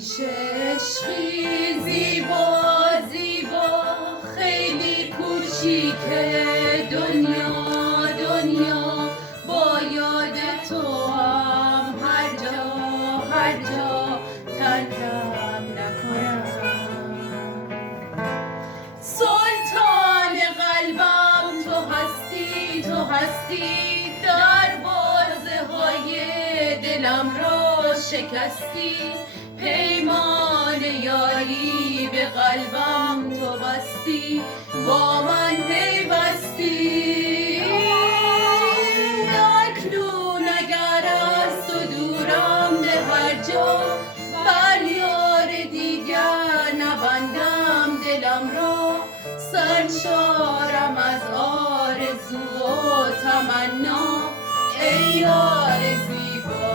پیش عشقی زیبا زیبا خیلی کوچیکه دنیا با یاد تو هم هر جا ترکم نکنم. سلطان قلبم تو هستی دروازه های دلم را شکستی، پیمان یاری به قلبم تو بستی، با من پیوستی. اکنون اگر از تو دورم به هر جا، بر یار دیگر نبندم دلم را، سرشارم از آرزو و تمنا ای یار زیبا.